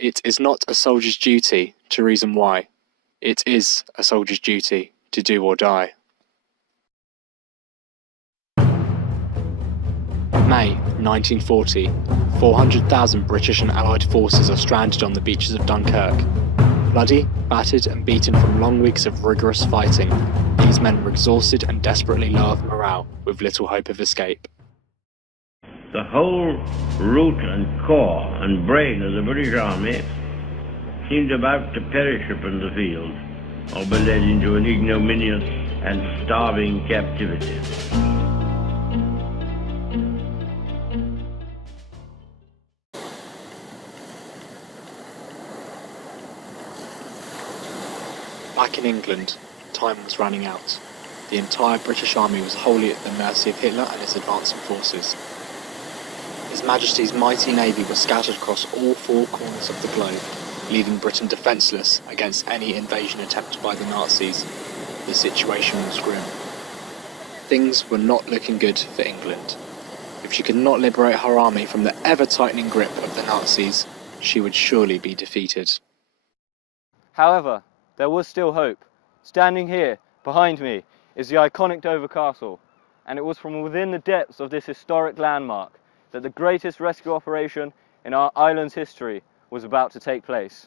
It is not a soldier's duty to reason why. It is a soldier's duty to do or die. May 1940, 400,000 British and Allied forces are stranded on the beaches of Dunkirk. Bloody, battered and beaten from long weeks of rigorous fighting, these men were exhausted and desperately low of morale, with little hope of escape. The whole root and core and brain of the British Army seemed about to perish upon the field, or be led into an ignominious and starving captivity. Back in England, time was running out. The entire British Army was wholly at the mercy of Hitler and his advancing forces. His Majesty's mighty navy was scattered across all four corners of the globe, leaving Britain defenceless against any invasion attempted by the Nazis. The situation was grim. Things were not looking good for England. If she could not liberate her army from the ever-tightening grip of the Nazis, she would surely be defeated. However, there was still hope. Standing here, behind me, is the iconic Dover Castle, and it was from within the depths of this historic landmark that the greatest rescue operation in our island's history was about to take place.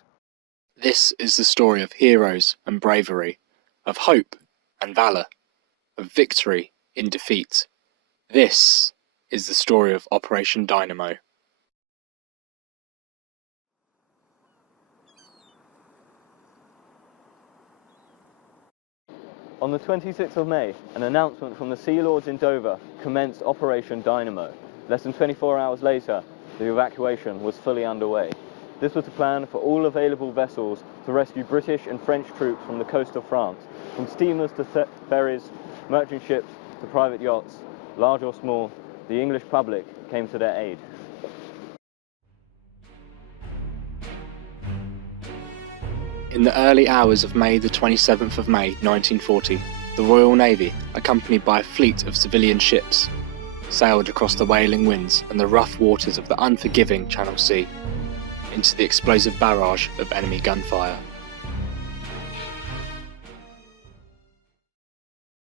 This is the story of heroes and bravery, of hope and valour, of victory in defeat. This is the story of Operation Dynamo. On the 26th of May, an announcement from the Sea Lords in Dover commenced Operation Dynamo. Less than 24 hours later, the evacuation was fully underway. This was the plan for all available vessels to rescue British and French troops from the coast of France, from steamers to ferries, merchant ships to private yachts, large or small. The English public came to their aid. In the early hours of May the 27th of May 1940, the Royal Navy, accompanied by a fleet of civilian ships, sailed across the wailing winds and the rough waters of the unforgiving Channel Sea, into the explosive barrage of enemy gunfire.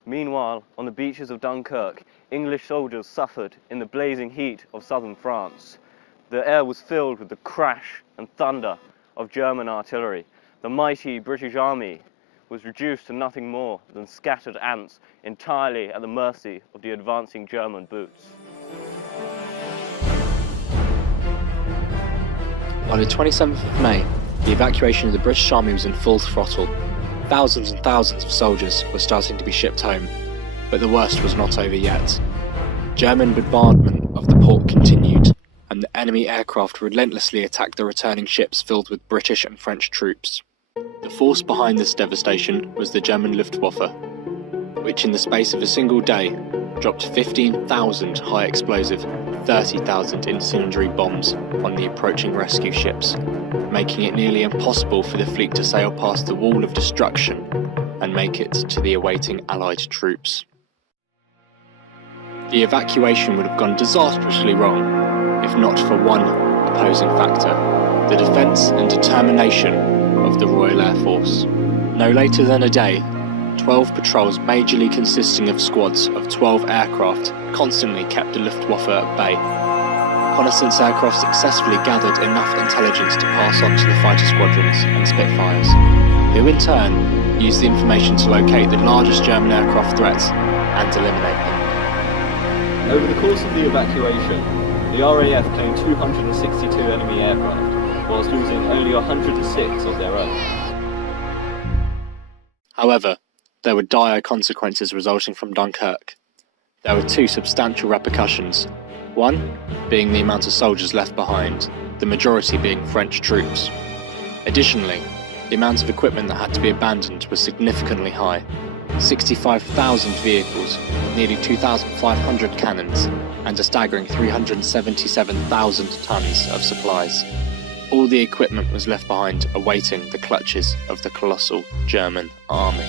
Meanwhile, on the beaches of Dunkirk, English soldiers suffered in the blazing heat of southern France. The air was filled with the crash and thunder of German artillery. The mighty British Army was reduced to nothing more than scattered ants, entirely at the mercy of the advancing German boots. By the 27th of May, the evacuation of the British Army was in full throttle. Thousands and thousands of soldiers were starting to be shipped home, but the worst was not over yet. German bombardment of the port continued, and the enemy aircraft relentlessly attacked the returning ships filled with British and French troops. The force behind this devastation was the German Luftwaffe, which in the space of a single day dropped 15,000 high explosive, 30,000 incendiary bombs on the approaching rescue ships, making it nearly impossible for the fleet to sail past the wall of destruction and make it to the awaiting Allied troops. The evacuation would have gone disastrously wrong if not for one opposing factor: the defence and determination of the Royal Air Force. No later than a day, 12 patrols majorly consisting of squads of 12 aircraft constantly kept the Luftwaffe at bay. Reconnaissance aircraft successfully gathered enough intelligence to pass on to the fighter squadrons and Spitfires, who in turn used the information to locate the largest German aircraft threats and eliminate them. Over the course of the evacuation, the RAF claimed 262 enemy aircraft, whilst losing only 106 of their own. However, there were dire consequences resulting from Dunkirk. There were two substantial repercussions, one being the amount of soldiers left behind, the majority being French troops. Additionally, the amount of equipment that had to be abandoned was significantly high: 65,000 vehicles, nearly 2,500 cannons, and a staggering 377,000 tons of supplies. All the equipment was left behind, awaiting the clutches of the colossal German army.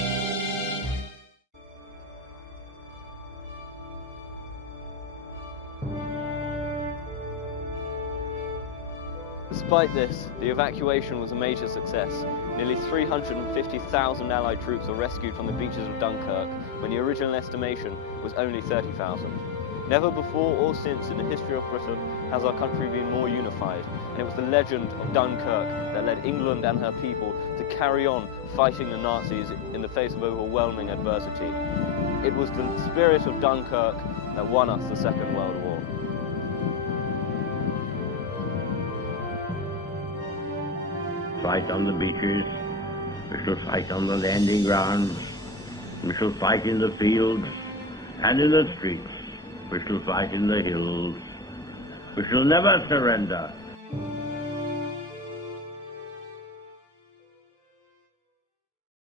Despite this, the evacuation was a major success. Nearly 350,000 Allied troops were rescued from the beaches of Dunkirk, when the original estimation was only 30,000. Never before or since in the history of Britain has our country been more unified, and it was the legend of Dunkirk that led England and her people to carry on fighting the Nazis in the face of overwhelming adversity. It was the spirit of Dunkirk that won us the Second World War. Fight on the beaches, we shall fight on the landing grounds, we shall fight in the fields and in the streets, we shall fight in the hills, we shall never surrender.